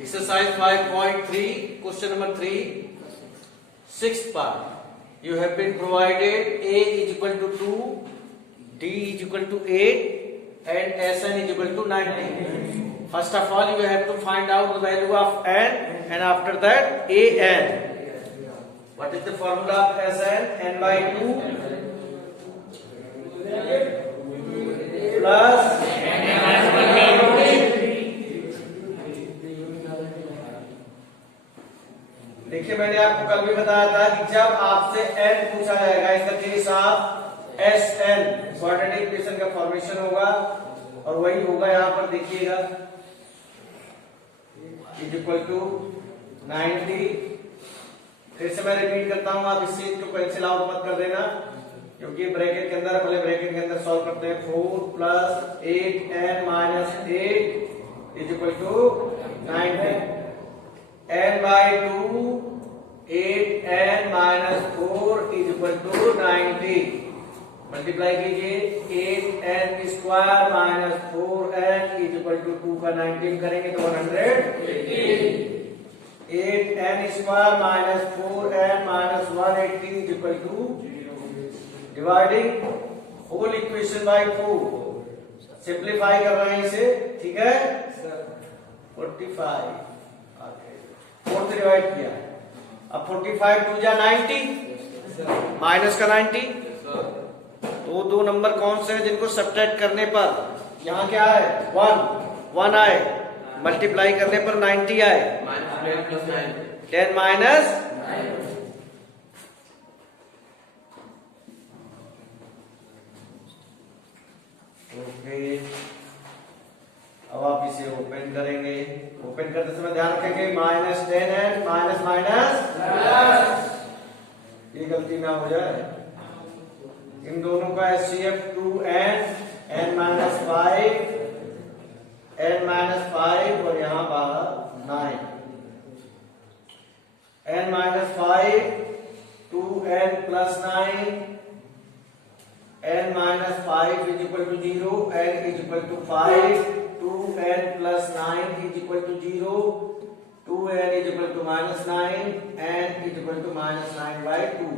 Exercise 5.3, question number 3, sixth part. You have been provided A is equal to 2, D is equal to 8, and Sn is equal to 90. First of all, you have to find out the value of n, and after that An. What is the formula of Sn? N by 2 plus देखिए, मैंने आपको कल भी बताया था कि जब आपसे n पूछा जाएगा, इसका केस आप Sn क्वाड्रेटिक इक्वेशन का फॉर्मेशन होगा, और वही होगा यहाँ पर देखिएगा, इज इक्वल टू 90। फिर से मैं रिपीट करता हूं, आप इससे इसको कैंसिल आउट मत कर देना, क्योंकि ब्रैकेट के अंदर, पहले ब्रैकेट के अंदर सॉल्व करते हैं। 4 plus 8n minus 8 is equal to 90। n by 2 8n minus 4 is equal to 90। Multiply कीजिए, 8n square minus 4n is equal to 2 का 19 करेंगे तो 180। 8n square minus 4n minus 180 is equal to dividing whole equation by 4। Simplify कर रहे हैं इसे, ठीक है। 45 4 से डिवाइड किया, अब 45 2 जा 90 माइनस का 90, तो दो नंबर कौन से हैं जिनको सब्ट्रैक्ट करने पर यहाँ क्या है 1 आए, मल्टीप्लाई करने पर 90 आए, 10 माइनस 9। अब आप इसे ओपन करेंगे, ओपन करते समय ध्यान रखेंगे माइनस 10n माइनस माइनस, ये गलती ना हो जाए। इन दोनों का HCF 2n n minus 5 n minus 5 और यहाँ बाहर 9 n minus 5 2n plus 9 n minus 5 is equal to 0, n is equal to 5, 2n plus 9 is equal to 0, 2n is equal to minus 9, n is equal to minus 9 by 2।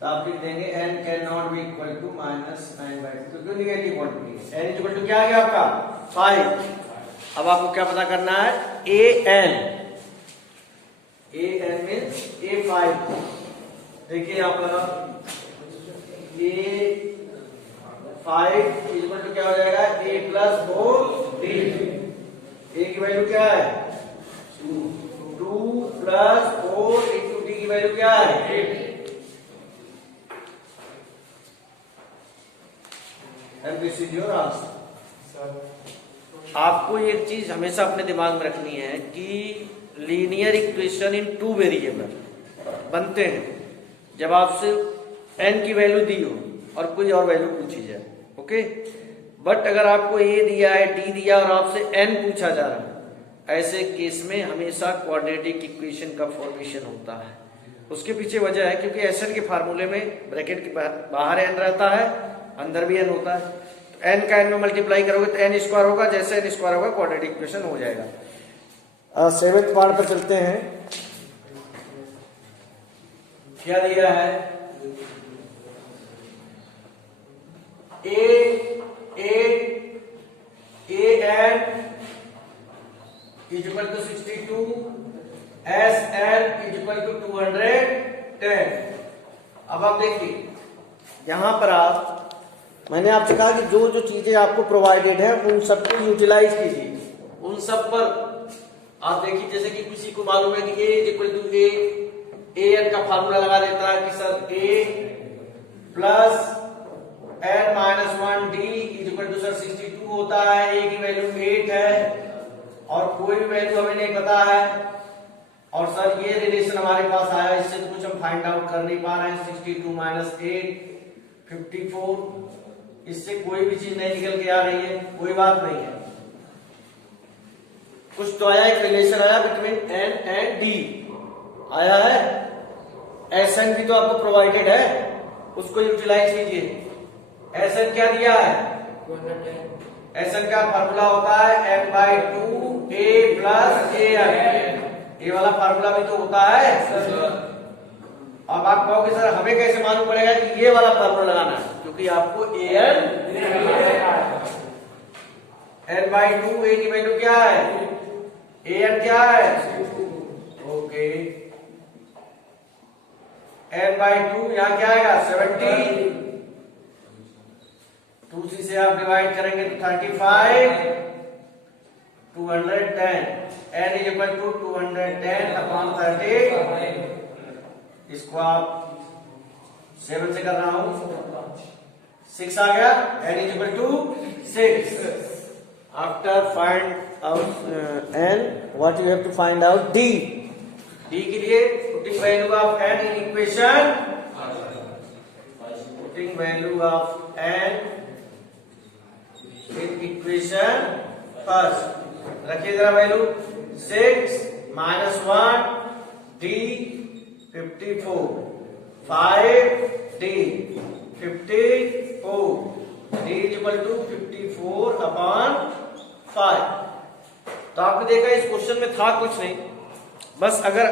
तो आप लिख देंगे n cannot be equal to minus 9 by 2, क्योंकि negative quantity है। n is equal to क्या आ गया आपका 5। अब आपको क्या पता करना है, an means a5। देखिए यहाँ पर A5 इक्वल टू क्या हो जाएगा, a प्लस 4d। a की वैल्यू क्या है 2 प्लस 4 इंटू d की वैल्यू क्या है 8। And this is your answer. आपको एक चीज हमेशा अपने दिमाग में रखनी है कि लीनियर इक्वेशन इन 2 वेरिएबल बनते हैं जब आपसे n की वैल्यू दी हो और कोई और वैल्यू पूछी जाए, ओके। बट अगर आपको a दिया है, d दिया और आपसे n पूछा जा रहा है, ऐसे केस में हमेशा क्वाड्रेटिक इक्वेशन का फॉर्मेशन होता है। उसके पीछे वजह है क्योंकि Sn के फार्मूले में ब्रैकेट के बाहर n रहता है, अंदर भी n होता है, तो n का n में मल्टीप्लाई करोगे तो n स्क्वायर होगा, जैसे n स्क्वायर होगा क्वाड्रेटिक इक्वेशन हो जाएगा। 7th पार्ट पर चलते हैं। क्या दिया है, an is equal to 62, Sn is equal to 210। अब आप देखिए यहां पर मैंने आपसे कहा कि जो जो चीजें आपको प्रोवाइडेड है उन सबको यूटिलाइज कीजिए, उन सब पर आप देखिए। जैसे कि किसी को मालूम है कि a is equal to an का फार्मूला लगा देता है कि sir a plus n minus 1 d is equal to sir 62 होता है, a की वैल्यू 8 है और कोई भी वैल्यू हमें नहीं पता है, और सर ये रिलेशन हमारे पास आया, इससे तो कुछ हम फाइंड आउट कर नहीं पा रहे हैं। 62 माइनस 8 54, इससे कोई भी चीज नहीं निकल के आ रही है, कोई बात नहीं है। कुछ तो आया, एक रिलेशन आया बिटवीन n एंड d आया है, Sn भी तो आपको प्रोवाइडेड है, उसको यूटिलाइज कीजिए। Sn क्या दिया है, Sn का फार्मूला होता है m by 2 a plus a n, ये वाला फार्मूला भी तो होता है। अब आप कहोगे सर हमें कैसे मालूम पड़ेगा कि ये वाला फार्मूला लगाना है, क्योंकि आपको ए एन बाई टू, ए की वैल्यू क्या है, ए एन क्या है, ओके, एन बाई टू यहाँ क्या आएगा 70, 2 से आप डिवाइड करेंगे तो 35, 210, n is equal to 210 upon 30, इसको आप 7 से कर रहा हूं, 6 आ गया, n is equal to 6। After find out n, what you have to find out d। d के लिए putting value of n in equation, putting value of n in equation first, रखिए जरा value 6 minus 1 d 54, 5 d 54, d is equal to 54 upon 5। तो आपने देखा इस question में था कुछ नहीं, बस अगर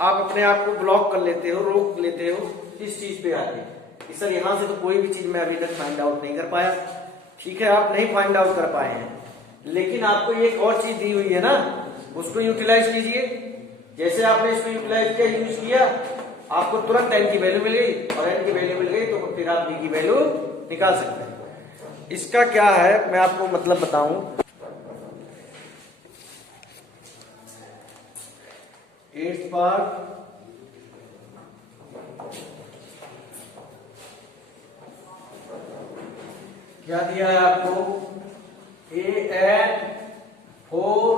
आप अपने आप को ब्लॉक कर लेते हो, रोक लेते हो इस चीज पे आके कि सर यहां से तो कोई भी चीज मैं अभी तक फाइंड आउट नहीं कर पाया। ठीक है, आप नहीं फाइंड आउट कर पाए हैं, लेकिन आपको एक और चीज दी हुई है ना, उसको यूटिलाइज कीजिए। जैसे आपने इसको यूटिलाइज किया, यूज किया, आपको तुरंत n की वैल्यू मिल गई, और n की वैल्यू मिल गई तो फिर आप d की वैल्यू निकाल सकते हैं। इसका क्या है मैं आपको मतलब बताऊं, 8th पार्ट क्या दिया है आपको, a n 4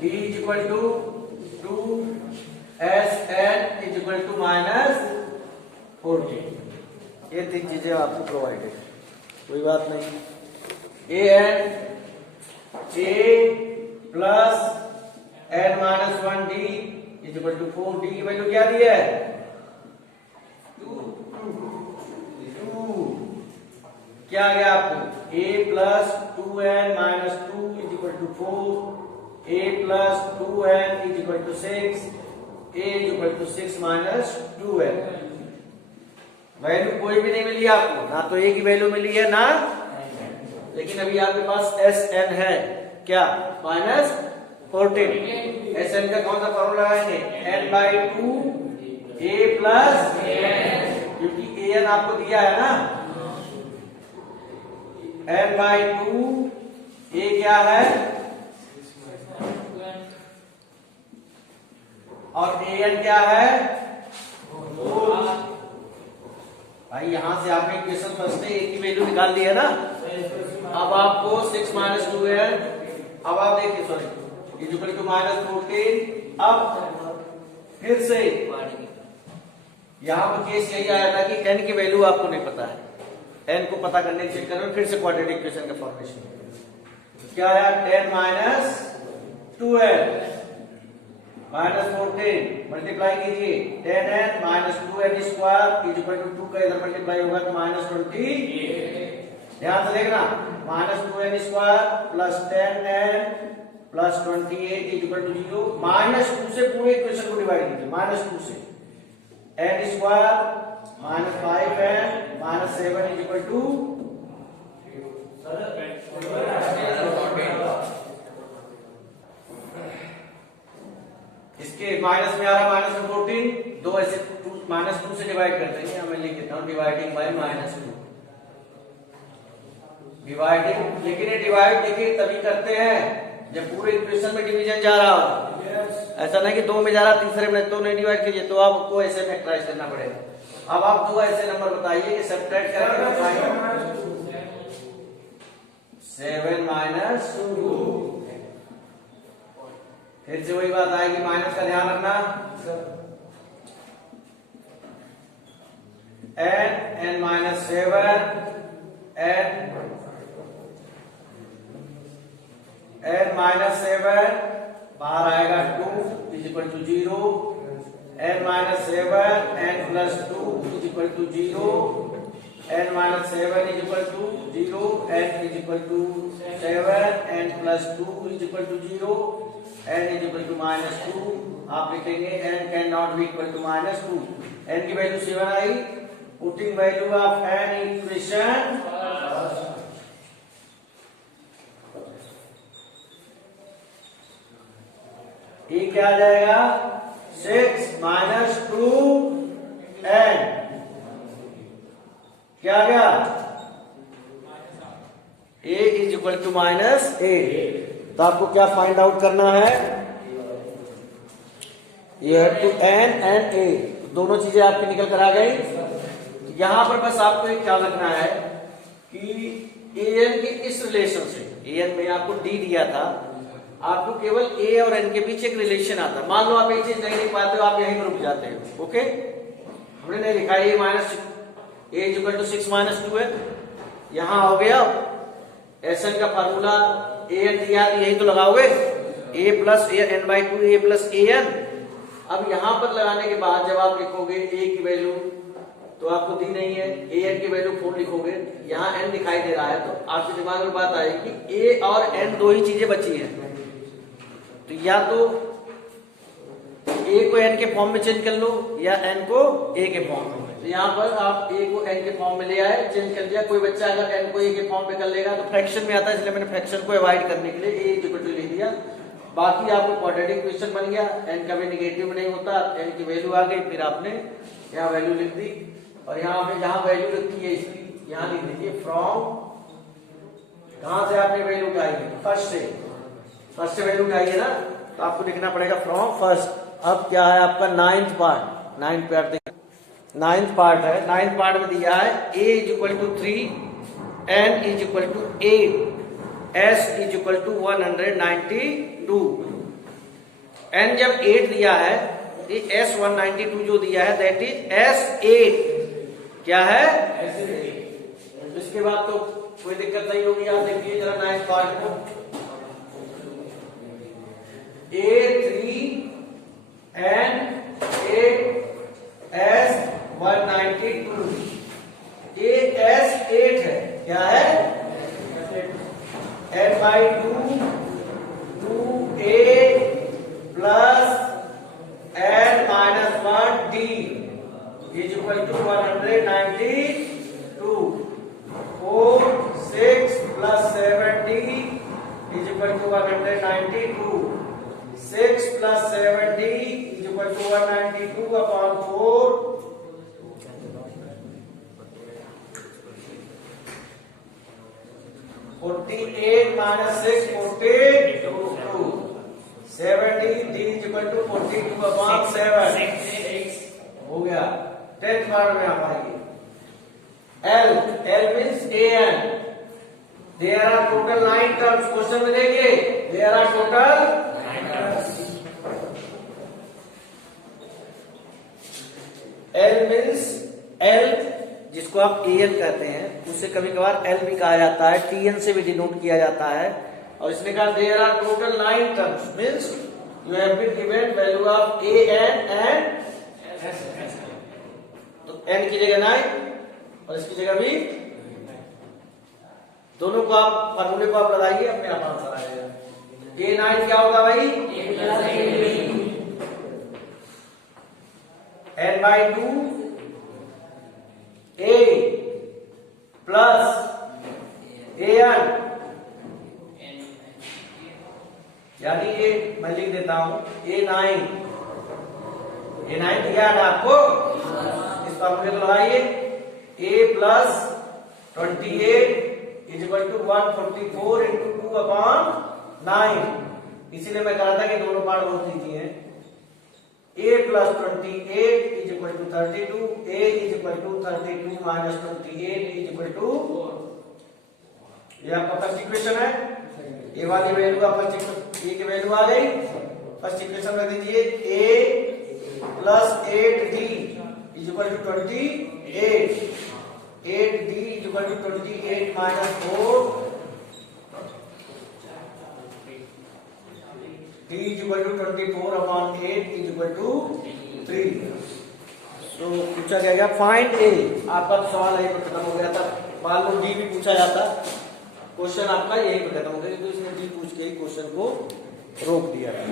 d is equal to 2 s n is equal to minus 40। ये 3 चीजें आपको प्रोवाइडेड, कोई बात नहीं। a n a plus n minus 1 d is equal to 4, d की वैल्यू क्या दी है, 2। क्या आ गया आपको, a plus 2n minus 2 is equal to 4, a plus 2n is equal to 6, a is equal to 6 minus 2n। Value कोई भी नहीं मिली आपको, ना तो a की वैल्यू मिली है ना, लेकिन अभी आपके पास sn है क्या, माइनस 14। sn का कौन सा फॉर्मूला लगाएंगे, n बाई 2 a प्लस, क्योंकि an आपको दिया है ना, n बाई 2 a क्या है, और an क्या है, भाई यहां से आपने इक्वेशन फर्स्ट में a की वैल्यू निकाल दी है ना। अब आपको 6 माइनस 2n, अब आप देखिए sorry is equal to minus 14। अब फिर से यहां पर केस यही आया था कि n की वैल्यू आपको नहीं पता है, n को पता करने के चक्कर में फिर से क्वाड्रेटिक इक्वेशन का फॉर्मेशन क्या है, 10 माइनस 2n माइनस 14 मल्टीप्लाई कीजिए, 10n minus 2n square is equal to 2 का इधर मल्टीप्लाई होगा तो माइनस 20। ध्यान से देखना, minus 2n square plus 10n plus 28 is equal to 0, minus 2 से पूरे इक्वेशन को डिवाइड कीजिए, माइनस 2 से n square minus 5n minus 7 is equal to, इसके माइनस में आ रहा माइनस 14, दो ऐसे माइनस 2 से डिवाइड कर देंगे, मैं लिख देता हूं डिवाइडिंग बाय माइनस 2, डिवाइडिंग। लेकिन ये डिवाइड देखिए तभी करते हैं जब पूरे इक्वेशन में डिवीजन जा रहा हो, ऐसा नहीं कि 2 में जा रहा तीसरे में तो नहीं डिवाइड कीजिए, तो आपको ऐसे फैक्टराइज करना पड़ेगा। अब आप दो ऐसे नंबर बताइए कि सब्ट्रैक्ट करके 7 माइनस 2, फिर से वही बात आएगी, माइनस का ध्यान रखना, n माइनस 7 n माइनस 7 बाहर आएगा 2 is equal to 0, n minus 7 n plus 2 is equal to 0, n minus 7 is equal to 0, n is equal to 7, n plus 2 is equal to 0, n is equal to minus 2. आप लिखेंगे n can not be equal to minus 2. n की वैल्यू 7 आई. Putting value of n in equation ये क्या आ जाएगा? 6 minus 2 n क्या आ गया? a is equal to minus 8. तो आपको क्या फाइंड आउट करना है? ये टू n एंड a दोनों चीजें आपकी निकल कर आ गई. यहां पर बस आपको एक ख्याल रखना है कि an के इस रिलेशन से, an में आपको d दिया था, आपको केवल a और n के बीच एक रिलेशन आता है. मान लो आप ये चीज नहीं लिख पाते हो, आप यहीं पर रुक जाते हो. ओके, हमने नहीं लिखा a minus a is equal to 6 minus 2 है. यहां हो गया एसएन का फार्मूला an दिया, यही तो लगाओगे, a plus n by 2 a plus an. अब यहां पर लगाने के बाद जब आप लिखोगे a की वैल्यू तो आपको दी नहीं है, an की वैल्यू 4 लिखोगे, यहाँ n दिखाई दे रहा है, तो आपके दिमाग में बात आएगी कि a और n दो ही चीजें बची हैं. तो या तो a को n के फॉर्म में चेंज कर लो या n को a के फॉर्म में. तो यहाँ पर आप a को n के फॉर्म में ले आए, चेंज कर दिया. कोई बच्चा अगर n को a के फॉर्म में कर लेगा तो फ्रैक्शन में आता है, इसलिए मैंने फ्रैक्शन को अवॉइड करने के लिए a इक्वल टू लिख दिया. बाकी आपको क्वाड्रेटिक क्वेश्चन बन गया, n कभी नेगेटिव नहीं होता, n की वैल्यू आ गई, फिर आपने यहाँ वैल्यू लिख दी. और यहाँ पे जहाँ वैल्यू रखी है इसकी यहाँ लिख दीजिए फ्रॉम. कहां से आपने वैल्यू उठाई? फर्स्ट से. फर्स्ट से वैल्यू उठाई है ना, तो आपको लिखना पड़ेगा फ्रॉम फर्स्ट. अब क्या है आपका नाइन्थ पार्ट. नाइन्थ पार्ट है. नाइन्थ पार्ट में दिया है a is equal to 3, n is equal to 8, s is equal to 192. n जब 8 दिया है, s 192 जो दिया है दैट इज s8. क्या है? s8. इसके बाद तो कोई दिक्कत नहीं होगी. आप देखिए जरा नाइन्थ पार्ट को. a3 n 8 s 192. as8 है. क्या है? n by 2 2a plus n minus 1 d is equal to 192. 4 6 plus 7d is equal to 192. 6 plus 7d is equal to 192 upon 4. 48 minus 6 42. 70 d is equal to 42 upon 7. हो गया. 10th part में आप आइए. L means an. There are total 9 terms. Question में देखिए there are total 9 terms. L means L जिसको आप an कहते हैं, उसे कभी कभार L भी कहा जाता है, TN से भी डिनोट किया जाता है. और इसने कहा there are total 9 terms means you have been given value of an and तो n की जगह 9 और इसकी जगह भी. दोनों को आप फार्मूले को आप लगाइए, अपने आप आंसर आ जाएगा. a9 क्या होगा भाई? n by 2 a plus an. यानी ये मैं लिख देता हूं a9 दिया है आपको. इस फॉर्मूले को लगाइए. a plus 28 is equal to 144 into 2 upon 9. इसीलिए मैं कहा था कि दोनों पार्ट बहुत लीजिए. a plus 28 is equal to 32. a is equal to 32 माइनस 28 इज इक्वल टू. ये आपका फर्स्ट इक्वेशन है. ए वाली वैल्यू का फर्स्ट इक्वेशन, ए की वैल्यू आ गई. फर्स्ट इक्वेशन में दीजिए a plus 8d is equal to 28. 8d is equal to 28 माइनस 4. d is equal to 24 upon 8 is equal to 3. तो पूछा गया फाइंड ए, आपका तो सवाल यहीं पर खत्म हो गया था। मान लो डी भी पूछा जाता, क्वेश्चन आपका यहीं पर खत्म हो गया, तो इसने डी पूछ के ही क्वेश्चन को रोक दिया था।